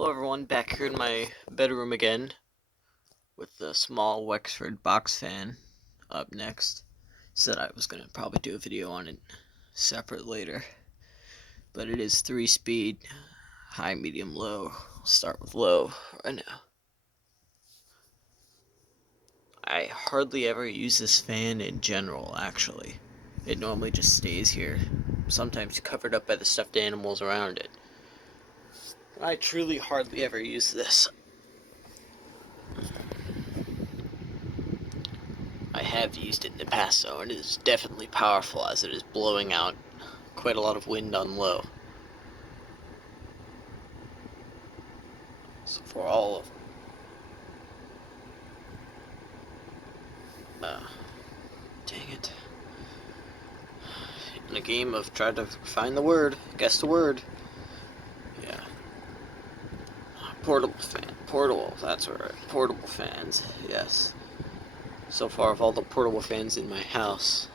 Hello everyone, back here in my bedroom again with the small Wexford box fan up next. Said I was going to probably do a video on it separate later, but it is 3-speed, high, medium, low. I'll start with low right now. I hardly ever use this fan in general, actually. It normally just stays here, sometimes covered up by the stuffed animals around it. I truly hardly ever use this. I have used it in the past though, and it is definitely powerful as it is blowing out quite a lot of wind on low. So for all of dang it. In a game of trying to find the word, guess the word. Yeah. Portable fan. Portable, that's right. Portable fans, yes. So far of all the portable fans in my house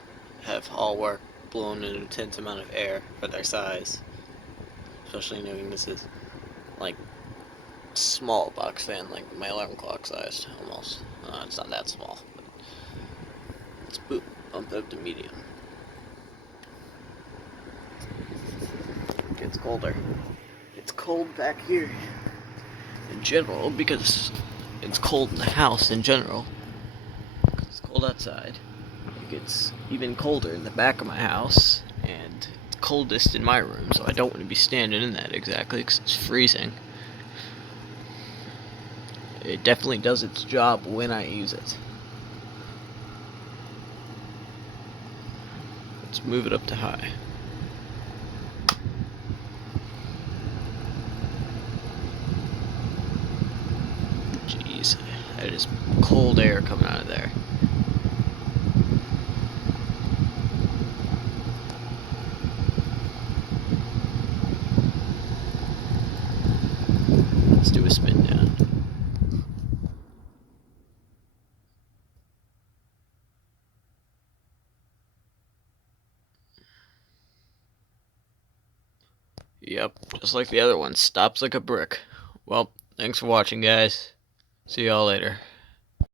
have all worked, blown an intense amount of air for their size. Especially knowing this is like small box fan, like my alarm clock sized almost. It's not that small, but let's bump it up to medium. It gets colder. It's cold back here in general because it's cold in the house in general. It's cold outside. It gets even colder in the back of my house, and it's coldest in my room, so I don't want to be standing in that exactly because it's freezing. It definitely does its job when I use it. Let's move it up to high. Jeez, that is cold air coming out of there. Let's do a spin down. Yep, just like the other one, stops like a brick. Well, thanks for watching, guys. See y'all later.